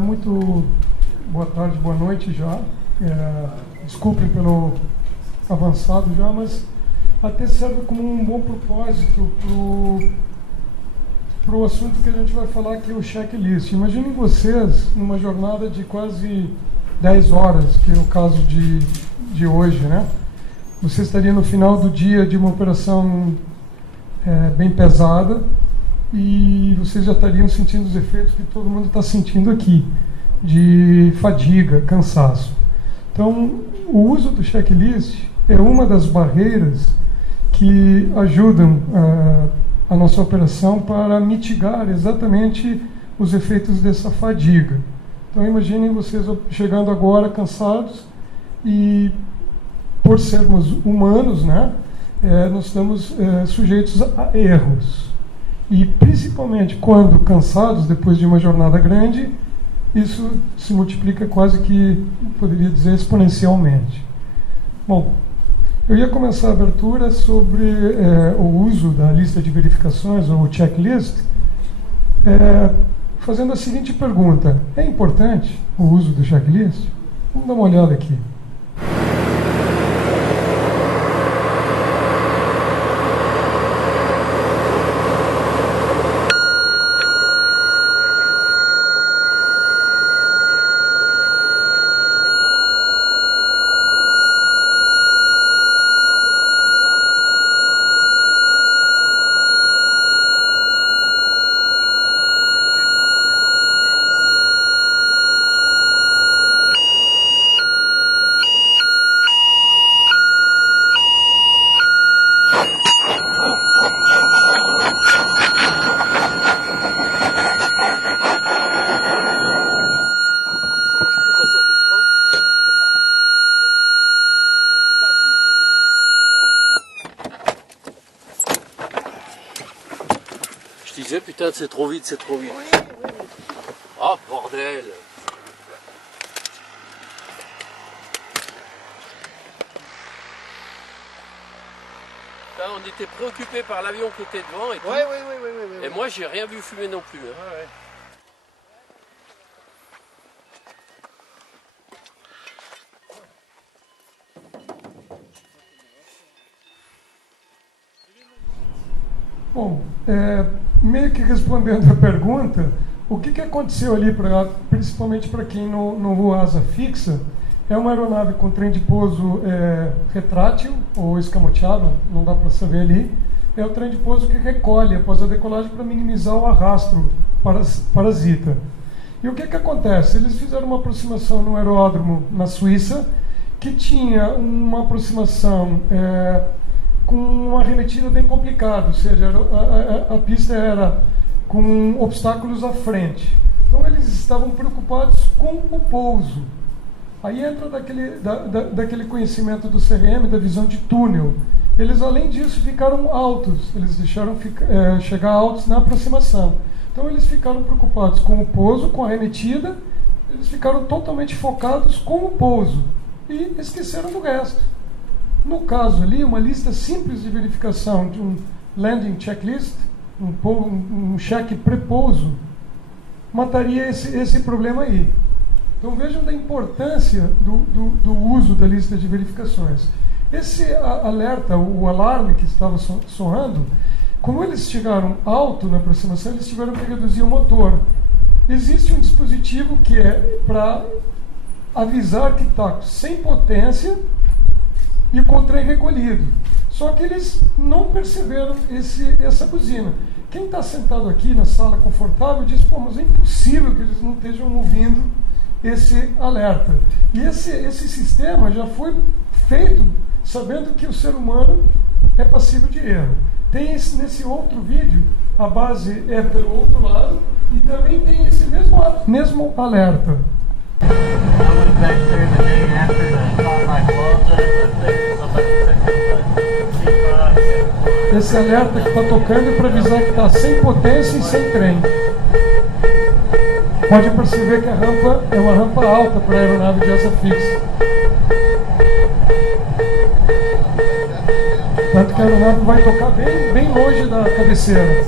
Muito boa tarde, boa noite já. Desculpem pelo avançado já, mas até serve como um bom propósito para o assunto que a gente vai falar aqui, o checklist. Imaginem vocês numa jornada de quase 10 horas, que é o caso de hoje, né? Você estaria no final do dia de uma operação bem pesada e vocês já estariam sentindo os efeitos que todo mundo está sentindo aqui, de fadiga, cansaço. Então, o uso do checklist é uma das barreiras que ajudam a nossa operação para mitigar exatamente os efeitos dessa fadiga. Então, imaginem vocês chegando agora cansados e, por sermos humanos, né, nós estamos sujeitos a erros. E, principalmente, quando cansados, depois de uma jornada grande, isso se multiplica quase que, poderia dizer, exponencialmente. Bom, eu ia começar a abertura sobre o uso da lista de verificações, ou checklist, fazendo a seguinte pergunta: é importante o uso do checklist? Vamos dar uma olhada aqui. Je disais, putain, c'est trop vite, c'est trop vite. Ah, bordel! Putain, on était préoccupés par l'avion qui était devant et tout. Oui. Et moi, j'ai rien vu fumer non plus. Hein. Ouais. Bom, meio que respondendo a pergunta, o que aconteceu ali, principalmente para quem não voa asa fixa, é uma aeronave com trem de pouso retrátil ou escamoteado, não dá para saber ali, é o trem de pouso que recolhe após a decolagem para minimizar o arrasto parasita. E o que acontece? Eles fizeram uma aproximação no aeródromo na Suíça, que tinha uma aproximação com uma arremetida bem complicada, ou seja, a pista era com obstáculos à frente. Então eles estavam preocupados com o pouso. Aí entra daquele conhecimento do CRM, da visão de túnel. Eles, além disso, ficaram altos, eles deixaram chegar altos na aproximação. Então eles ficaram preocupados com o pouso, com a arremetida, eles ficaram totalmente focados com o pouso e esqueceram do resto. No caso ali, uma lista simples de verificação de um landing checklist, um cheque pré-pouso, mataria esse problema aí. Então vejam da importância do uso da lista de verificações. Esse alerta, o alarme que estava soando, como eles chegaram alto na aproximação, eles tiveram que reduzir o motor. Existe um dispositivo que é para avisar que está sem potência e com o trem recolhido. Só que eles não perceberam essa buzina. Quem está sentado aqui na sala confortável diz, pô, mas é impossível que eles não estejam ouvindo esse alerta. E esse sistema já foi feito sabendo que o ser humano é passível de erro. Tem nesse outro vídeo, a base é pelo outro lado, e também tem esse mesmo alerta. Esse alerta que está tocando é para avisar que está sem potência e sem trem. Pode perceber que a rampa é uma rampa alta para a aeronave de asa fixa. Tanto que a aeronave vai tocar bem longe da cabeceira.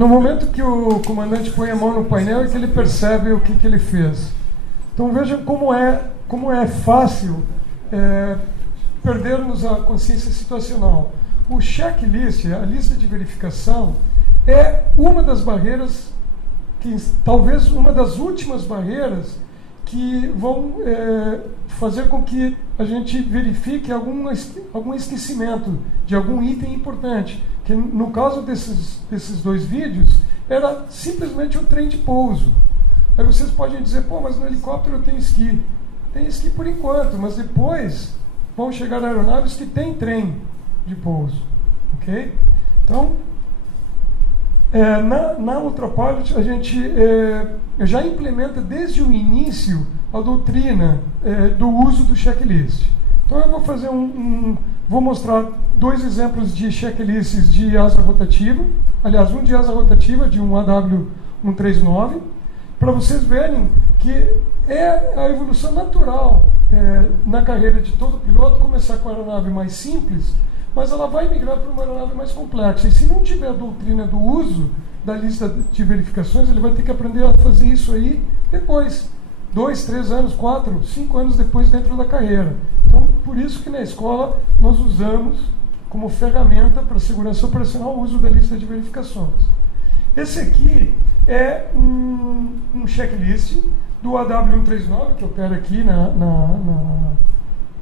no momento que o comandante põe a mão no painel é que ele percebe o que ele fez. Então vejam como é fácil perdermos a consciência situacional. O checklist, a lista de verificação, é uma das barreiras, talvez uma das últimas barreiras que vão fazer com que a gente verifique algum esquecimento de algum item importante. Que no caso desses dois vídeos, era simplesmente um trem de pouso. Aí vocês podem dizer, pô, mas no helicóptero eu tenho esqui. Tem esqui por enquanto, mas depois vão chegar aeronaves que têm trem de pouso. Ok? Então, na Ultrapilot, a gente já implementa desde o início a doutrina do uso do checklist. Então eu vou fazer vou mostrar 2 exemplos de checklists de asa rotativa, aliás, um de asa rotativa de um AW139, para vocês verem que é a evolução natural na carreira de todo piloto começar com a aeronave mais simples, mas ela vai migrar para uma aeronave mais complexa. E se não tiver a doutrina do uso da lista de verificações, ele vai ter que aprender a fazer isso aí depois. 2, 3 anos, 4, 5 anos depois dentro da carreira. Então, por isso que na escola nós usamos como ferramenta para segurança operacional o uso da lista de verificações. Esse aqui é um checklist do AW139, que opera aqui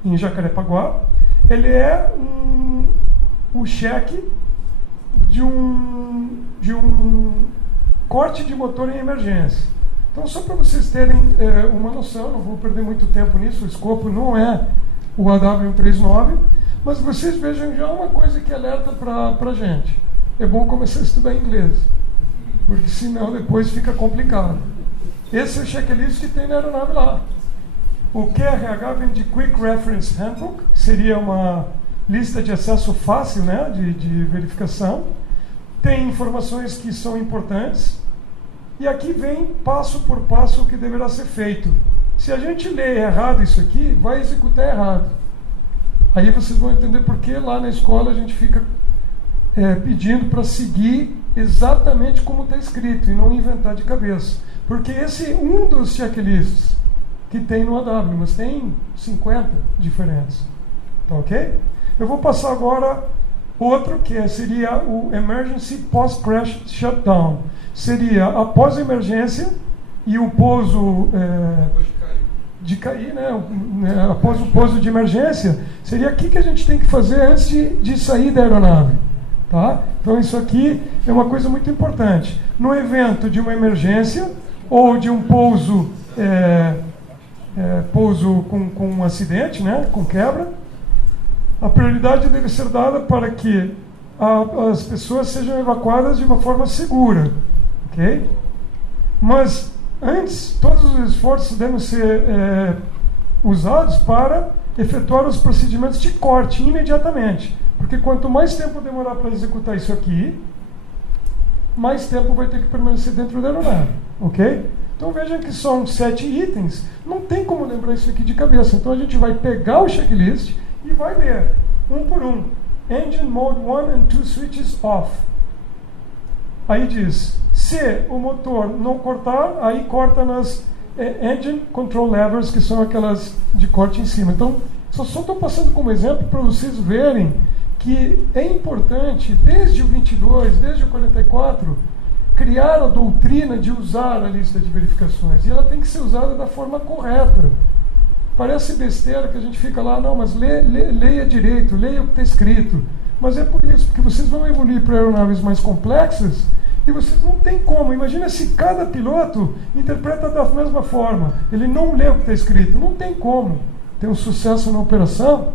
em Jacarepaguá. Ele é o cheque de um corte de motor em emergência. Então, só para vocês terem uma noção, não vou perder muito tempo nisso, o escopo não é o AW139, mas vocês vejam já uma coisa que alerta para a gente. É bom começar a estudar inglês, porque senão depois fica complicado. Esse é o checklist que tem na aeronave lá. O QRH vem de Quick Reference Handbook, que seria uma lista de acesso fácil, né, de verificação. Tem informações que são importantes. E aqui vem passo por passo o que deverá ser feito. Se a gente ler errado isso aqui, vai executar errado. Aí vocês vão entender por que lá na escola a gente fica pedindo para seguir exatamente como está escrito e não inventar de cabeça. Porque esse é um dos checklists que tem no AW, mas tem 50 diferentes. Tá ok? Eu vou passar agora outro que seria o Emergency Post-Crash Shutdown. Seria após a emergência e o pouso de cair, né, após o pouso de emergência, seria o que a gente tem que fazer antes de sair da aeronave. Tá? Então isso aqui é uma coisa muito importante. No evento de uma emergência ou de um pouso com um acidente, né, com quebra, a prioridade deve ser dada para que as pessoas sejam evacuadas de uma forma segura. Okay? Mas antes, todos os esforços devem ser usados para efetuar os procedimentos de corte imediatamente. Porque quanto mais tempo demorar para executar isso aqui, mais tempo vai ter que permanecer dentro da aeronave. Ok? Então vejam que são 7 itens, não tem como lembrar isso aqui de cabeça. Então a gente vai pegar o checklist e vai ler, um por um. Engine Mode 1 and 2 switches off. Aí diz, se o motor não cortar, aí corta nas Engine Control Levers, que são aquelas de corte em cima. Então, só estou passando como exemplo para vocês verem que é importante, desde o 22, desde o 44, criar a doutrina de usar a lista de verificações. E ela tem que ser usada da forma correta. Parece besteira que a gente fica lá, não, mas leia direito, leia o que está escrito. Mas é por isso, porque vocês vão evoluir para aeronaves mais complexas e vocês não tem como. Imagina se cada piloto interpreta da mesma forma. Ele não lê o que está escrito. Não tem como ter um sucesso na operação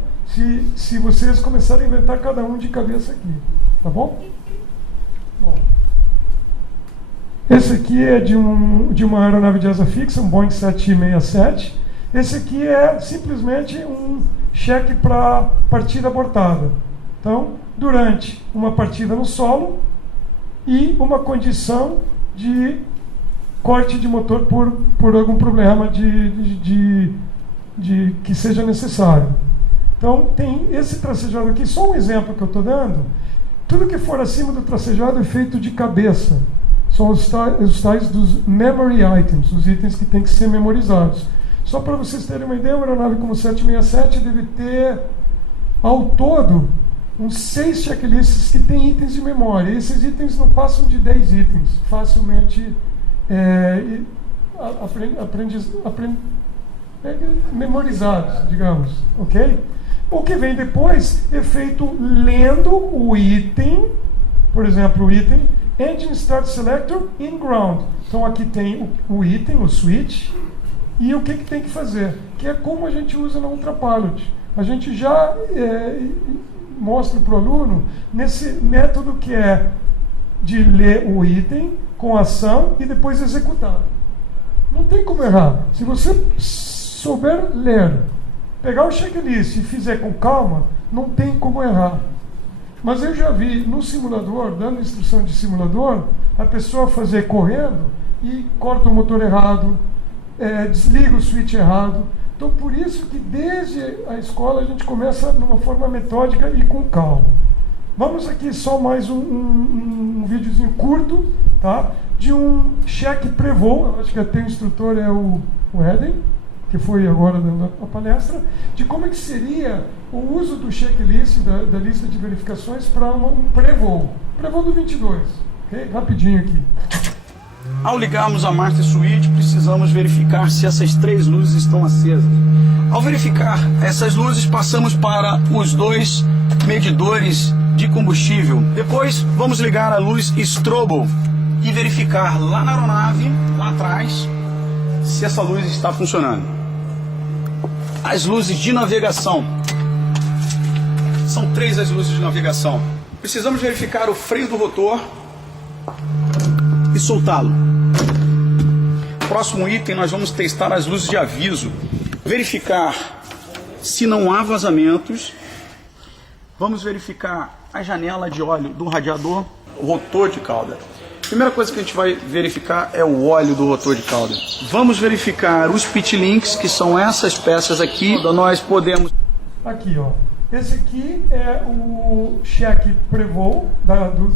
se vocês começarem a inventar cada um de cabeça aqui. Tá bom? Bom. Esse aqui é de uma aeronave de asa fixa, um Boeing 767. Esse aqui é simplesmente um cheque para partida abortada. Então, durante uma partida no solo e uma condição de corte de motor por algum problema que seja necessário. Então, tem esse tracejado aqui, só um exemplo que eu estou dando. Tudo que for acima do tracejado é feito de cabeça. São os tais dos memory items, os itens que têm que ser memorizados. Só para vocês terem uma ideia, uma aeronave como 767 deve ter, ao todo, uns 6 checklists que têm itens de memória. E esses itens não passam de 10 itens, facilmente memorizados, digamos, ok? O que vem depois é feito lendo o item, por exemplo, o item Engine Start Selector in Ground. Então aqui tem o item, o switch, e o que tem que fazer, que é como a gente usa na Ultrapilot. A gente já mostra para o aluno nesse método que é de ler o item com ação e depois executar. Não tem como errar. Se você souber ler, pegar o checklist e fizer com calma, não tem como errar. Mas eu já vi no simulador, dando instrução de simulador, a pessoa fazer correndo e corta o motor errado, desliga o switch errado. Então, por isso que desde a escola a gente começa numa forma metódica e com calma. Vamos aqui só mais um videozinho curto, tá? De um cheque pré-voo. Acho que até o instrutor é o Eden, que foi agora dando a palestra, de como é que seria o uso do checklist, da lista de verificações, para um pré-voo. Pré-voo do 22, ok? Rapidinho aqui. Ao ligarmos a Master Suite, precisamos verificar se essas 3 luzes estão acesas. Ao verificar essas luzes, passamos para os 2 medidores de combustível. Depois, vamos ligar a luz strobo e verificar lá na aeronave, lá atrás, se essa luz está funcionando. As luzes de navegação. São 3 as luzes de navegação. Precisamos verificar o freio do rotor e soltá-lo. Próximo item, nós vamos testar as luzes de aviso. Verificar se não há vazamentos. Vamos verificar a janela de óleo do radiador, o rotor de cauda. Primeira coisa que a gente vai verificar é o óleo do rotor de cauda. Vamos verificar os pit links, que são essas peças aqui. Nós podemos... Aqui, ó. Esse aqui é o cheque pré-voo,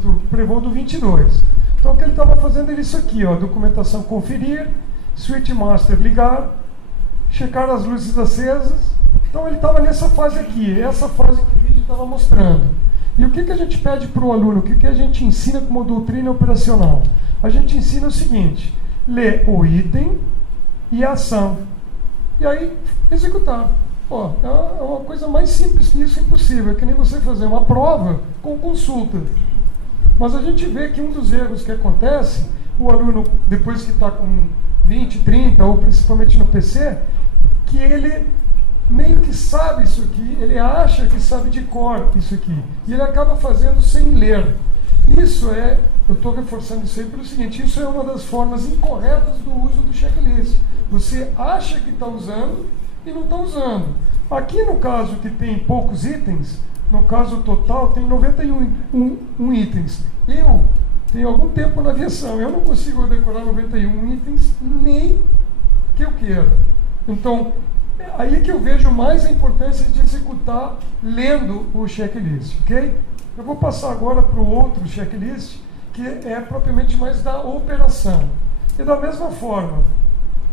do pré-voo do 22. Então, o que ele estava fazendo era isso aqui, ó. Documentação conferir, switch master ligar, checar as luzes acesas. Então, ele estava nessa fase aqui, essa fase que o vídeo estava mostrando. E o que a gente pede para o aluno, o que a gente ensina como doutrina operacional? A gente ensina o seguinte: ler o item e a ação. E aí, executar. Pô, é uma coisa mais simples que isso, impossível. É que nem você fazer uma prova com consulta. Mas a gente vê que um dos erros que acontece, o aluno, depois que está com 20, 30, ou principalmente no PC, que ele meio que sabe isso aqui, ele acha que sabe de cor isso aqui, e ele acaba fazendo sem ler. Isso eu estou reforçando isso aí pelo seguinte: isso é uma das formas incorretas do uso do checklist. Você acha que está usando e não está usando. Aqui no caso que tem poucos itens, no caso total tem 91 itens. Eu tenho algum tempo na aviação, eu não consigo decorar 91 itens nem que eu queira. Então, aí que eu vejo mais a importância de executar lendo o checklist, ok? Eu vou passar agora para o outro checklist, que é propriamente mais da operação. E da mesma forma,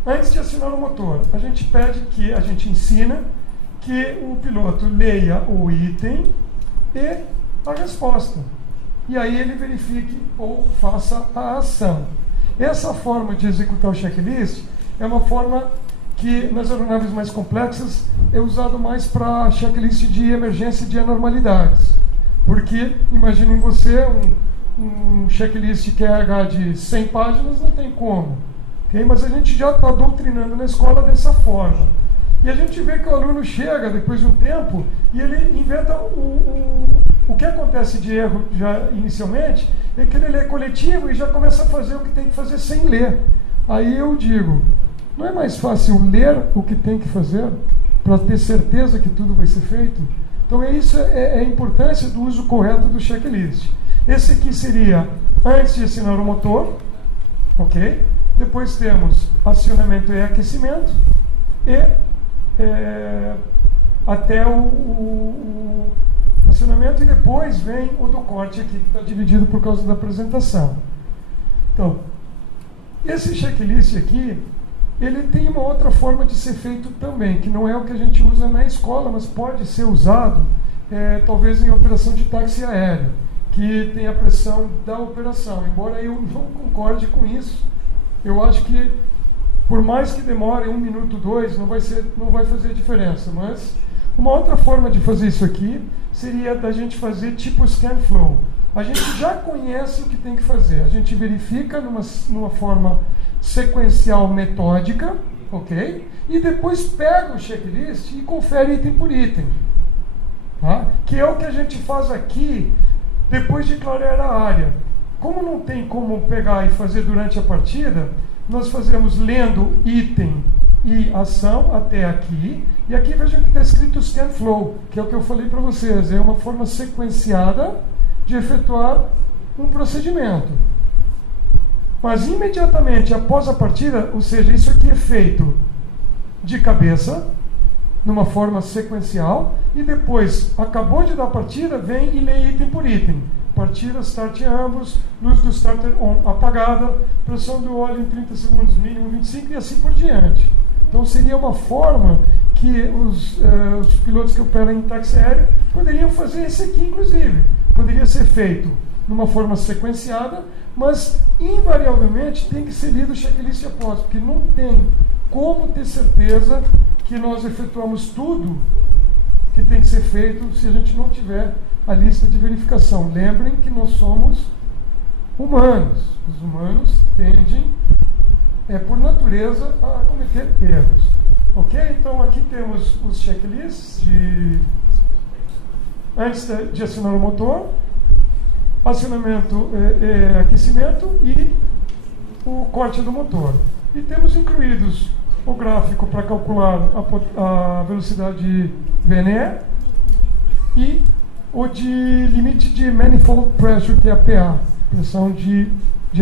antes de acionar o motor, a gente ensina que o piloto leia o item e a resposta. E aí ele verifique ou faça a ação. Essa forma de executar o checklist é uma forma que nas aeronaves mais complexas é usado mais para checklist de emergência e de anormalidades. Porque, imaginem você, um checklist QH de 100 páginas não tem como. Okay? Mas a gente já está doutrinando na escola dessa forma. E a gente vê que o aluno chega, depois de um tempo, e ele inventa o que acontece de erro já inicialmente, é que ele lê coletivo e já começa a fazer o que tem que fazer sem ler. Aí eu digo, não é mais fácil ler o que tem que fazer para ter certeza que tudo vai ser feito? Então isso é a importância do uso correto do checklist. Esse aqui seria antes de acionar o motor, ok? Depois temos acionamento e aquecimento e até o acionamento, e depois vem o do corte aqui, que está dividido por causa da apresentação. Então, esse checklist aqui, ele tem uma outra forma de ser feito também, que não é o que a gente usa na escola, mas pode ser usado, talvez em operação de táxi aéreo, que tem a pressão da operação. Embora eu não concorde com isso, eu acho que, por mais que demore 1 minuto, 2, não vai fazer diferença. Mas uma outra forma de fazer isso aqui seria da gente fazer tipo scan flow. A gente já conhece o que tem que fazer. A gente verifica numa forma sequencial metódica, ok? E depois pega o checklist e confere item por item. Tá? Que é o que a gente faz aqui depois de clarear a área. Como não tem como pegar e fazer durante a partida, nós fazemos lendo item e ação até aqui. E aqui vejam que está escrito scan flow, que é o que eu falei para vocês. É uma forma sequenciada de efetuar um procedimento. Mas imediatamente após a partida, ou seja, isso aqui é feito de cabeça, numa forma sequencial, e depois, acabou de dar a partida, vem e lê item por item. Partida, start em ambos, luz do starter on apagada, pressão do óleo em 30 segundos, mínimo 25 e assim por diante. Então seria uma forma que os pilotos que operam em táxi aéreo poderiam fazer esse aqui, inclusive. Poderia ser feito numa forma sequenciada, mas invariavelmente tem que ser lido o checklist após, porque não tem como ter certeza que nós efetuamos tudo que tem que ser feito se a gente não tiver a lista de verificação. Lembrem que nós somos humanos. Os humanos tendem, por natureza, a cometer erros. Ok? Então aqui temos os checklists antes de acionar o motor, acionamento, aquecimento e o corte do motor. E temos incluídos o gráfico para calcular a velocidade VNE e o de limite de manifold pressure, que é a PA, pressão de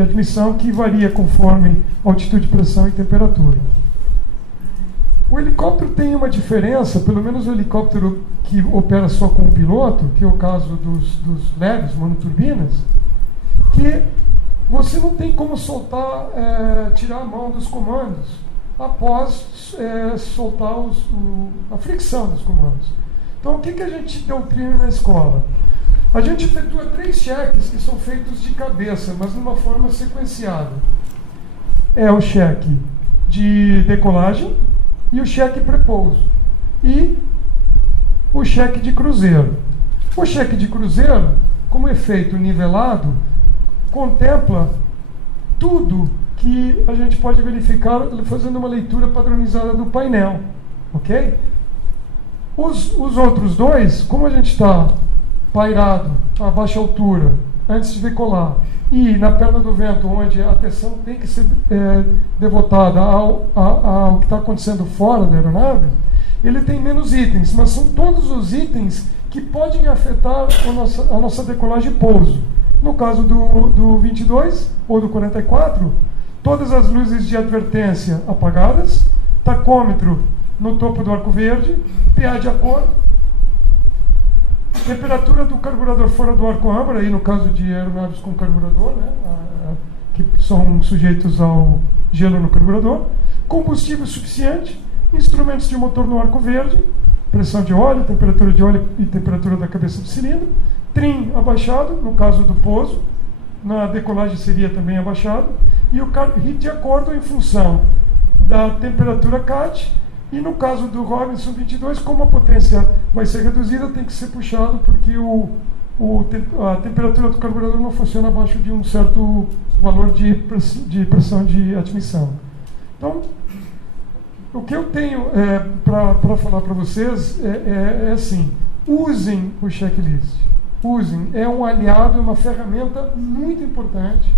admissão, que varia conforme altitude, pressão e temperatura. O helicóptero tem uma diferença, pelo menos o helicóptero que opera só com o piloto, que é o caso dos leves, monoturbinas, que você não tem como soltar, tirar a mão dos comandos após soltar a fricção dos comandos. Então, o que a gente doutrina na escola? A gente efetua 3 cheques que são feitos de cabeça, mas numa forma sequenciada. É o cheque de decolagem e o cheque pré-pouso. E o cheque de cruzeiro. O cheque de cruzeiro, como é feito nivelado, contempla tudo que a gente pode verificar fazendo uma leitura padronizada do painel. Ok? Os outros 2, como a gente está pairado a baixa altura, antes de decolar, e na perna do vento, onde a atenção tem que ser devotada ao que está acontecendo fora da aeronave, ele tem menos itens, mas são todos os itens que podem afetar a nossa decolagem e pouso. No caso do 22 ou do 44, todas as luzes de advertência apagadas, tacômetro no topo do arco verde, PA de acordo, temperatura do carburador fora do arco âmbar, aí no caso de aeronaves com carburador, né, que são sujeitos ao gelo no carburador, combustível suficiente, instrumentos de motor no arco verde, pressão de óleo e temperatura da cabeça do cilindro, trim abaixado, no caso do pouso, na decolagem seria também abaixado, e o de acordo em função da temperatura CAT. E no caso do Robinson 22, como a potência vai ser reduzida, tem que ser puxado, porque a temperatura do carburador não funciona abaixo de um certo valor de pressão de admissão. Então, o que eu tenho para falar para vocês é assim: usem o checklist. Usem, é um aliado, é uma ferramenta muito importante.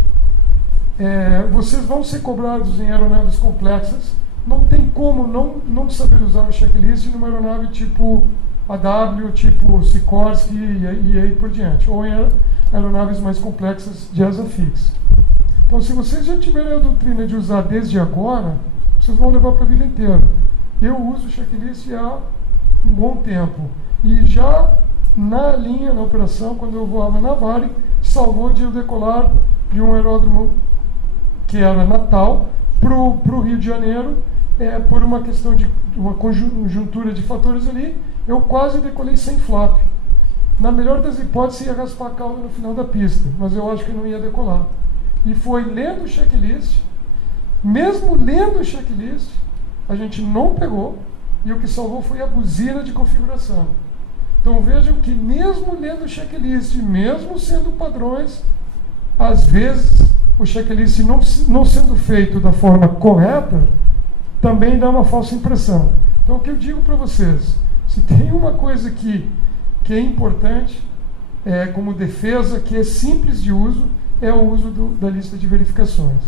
Vocês vão ser cobrados em aeronaves complexas. Não tem como não saber usar o checklist numa aeronave tipo AW, tipo Sikorsky e aí por diante, ou em aeronaves mais complexas de asa fixa. Então, se vocês já tiverem a doutrina de usar desde agora, vocês vão levar para a vida inteira. Eu uso o checklist há um bom tempo. E já na linha, na operação, quando eu voava na Varig, salvou de eu decolar de um aeródromo que era Natal, para o Rio de Janeiro, por uma questão de uma conjuntura de fatores ali, eu quase decolei sem flap. Na melhor das hipóteses, ia raspar a cauda no final da pista, mas eu acho que não ia decolar. E foi lendo o checklist, mesmo lendo o checklist, a gente não pegou, e o que salvou foi a buzina de configuração. Então vejam que mesmo lendo o checklist, mesmo sendo padrões, às vezes o checklist não sendo feito da forma correta, também dá uma falsa impressão. Então o que eu digo para vocês, se tem uma coisa que é importante, como defesa, que é simples de uso, é o uso da lista de verificações.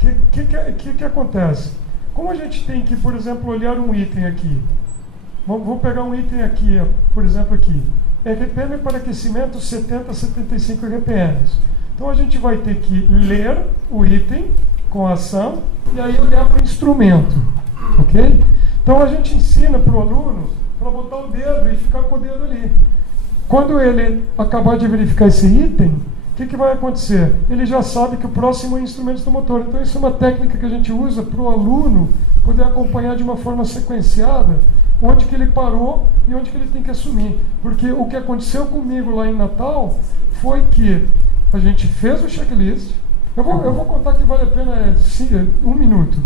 O que acontece? Como a gente tem que, por exemplo, olhar um item aqui, vou pegar um item aqui, por exemplo aqui, RPM para aquecimento 70 a 75 RPM. Então a gente vai ter que ler o item com a ação e aí olhar para o instrumento, ok? Então a gente ensina para o aluno para botar o dedo e ficar com o dedo ali. Quando ele acabar de verificar esse item, o que vai acontecer? Ele já sabe que o próximo é instrumentos do motor. Então isso é uma técnica que a gente usa para o aluno poder acompanhar de uma forma sequenciada onde que ele parou e onde que ele tem que assumir. Porque o que aconteceu comigo lá em Natal foi que a gente fez o checklist. Eu vou contar que vale a pena 1 minuto.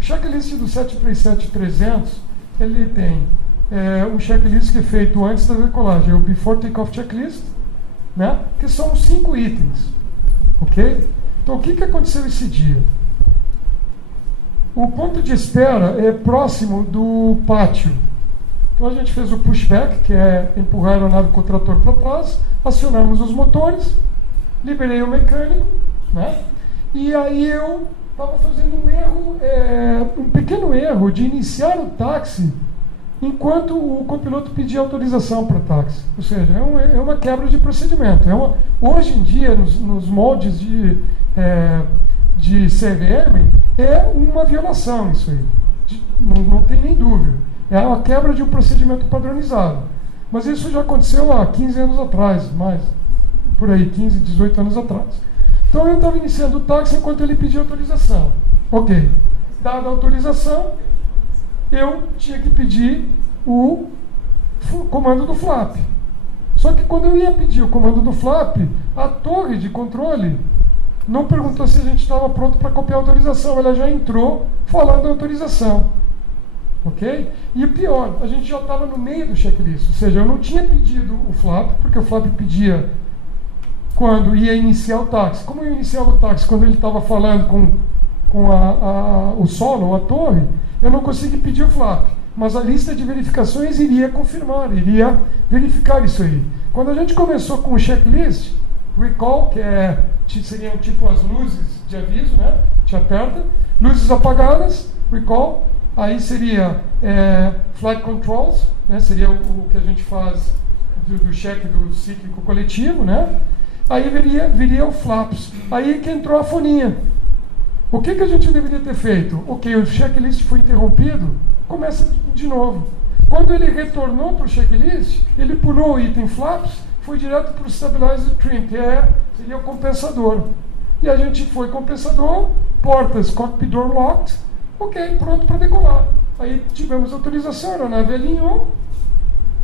O checklist do 737-300, ele tem um checklist que é feito antes da decolagem, o Before Takeoff Checklist, né? Que são 5 itens, ok? Então o que aconteceu esse dia? O ponto de espera é próximo do pátio. Então a gente fez o pushback, que é empurrar a aeronave com o trator para trás, acionamos os motores, liberei o mecânico, né? E aí eu estava fazendo um erro, um pequeno erro de iniciar o táxi enquanto o copiloto pedia autorização para o táxi. Ou seja, é uma quebra de procedimento. Hoje em dia, nos moldes de CRM, é uma violação isso aí. Não tem nem dúvida. É uma quebra de um procedimento padronizado. Mas isso já aconteceu há 15 anos atrás, mais por aí, 15, 18 anos atrás. Então eu estava iniciando o táxi enquanto ele pedia autorização. Ok. Dada a autorização, eu tinha que pedir o comando do flap. Só que quando eu ia pedir o comando do flap, a torre de controle não perguntou se a gente estava pronto para copiar a autorização. Ela já entrou falando a autorização. Ok? E o pior, a gente já estava no meio do checklist. Ou seja, eu não tinha pedido o flap, porque o flap pedia quando ia iniciar o táxi. Como eu iniciava o táxi? Quando ele estava falando com o solo, a torre, eu não consegui pedir o flap. Mas a lista de verificações iria confirmar, iria verificar isso aí. Quando a gente começou com o checklist, recall, que seriam tipo as luzes de aviso, né? Te aperta, luzes apagadas, recall, aí seria flight controls, né? Seria o que a gente faz do check do cíclico coletivo, né? Aí viria o flaps, aí que entrou a foninha. O que a gente deveria ter feito? Ok, o checklist foi interrompido, começa de novo. Quando ele retornou para o checklist, ele pulou o item flaps, foi direto para o stabilizer trim, que seria o compensador. E a gente foi compensador, portas cockpit door locked, ok, pronto para decolar. Aí tivemos autorização, a aeronave alinhou.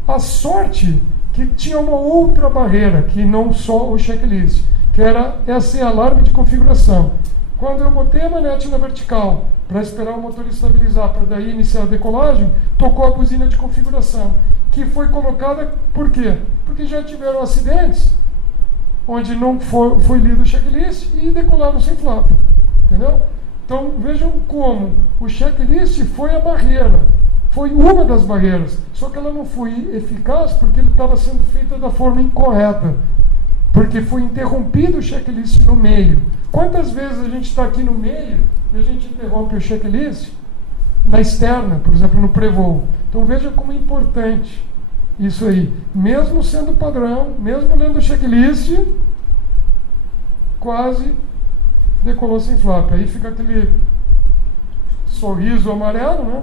A sorte que tinha uma outra barreira, que não só o checklist, que era esse alarme de configuração. Quando eu botei a manete na vertical para esperar o motor estabilizar, para daí iniciar a decolagem, tocou a buzina de configuração, que foi colocada por quê? Porque já tiveram acidentes onde não foi lido o checklist e decolaram sem flap. Entendeu? Então vejam como o checklist foi a barreira, foi uma das barreiras, só que ela não foi eficaz porque ele estava sendo feita da forma incorreta, porque foi interrompido o checklist no meio. Quantas vezes a gente está aqui no meio e a gente interrompe o checklist na externa, por exemplo, no pré-voo? Então veja como é importante isso aí. Mesmo sendo padrão, mesmo lendo o checklist, quase decolou sem flap. Aí fica aquele sorriso amarelo, né?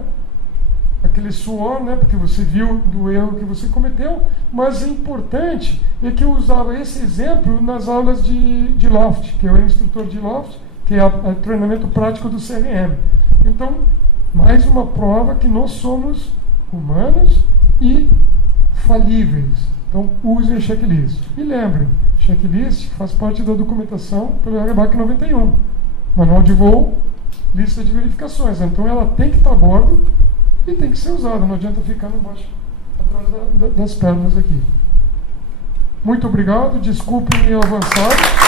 Aquele suor, né? Porque você viu do erro que você cometeu. Mas é importante é que eu usava esse exemplo nas aulas de Loft, que eu era instrutor de Loft, que é o treinamento prático do CRM. Então, mais uma prova que nós somos humanos e falíveis. Então, usem checklist. E lembrem, checklist faz parte da documentação pelo RBAC 91. Manual de voo, lista de verificações. Então, ela tem que estar a bordo e tem que ser usada. Não adianta ficar no baixo, atrás das pernas aqui. Muito obrigado. Desculpem me avançar.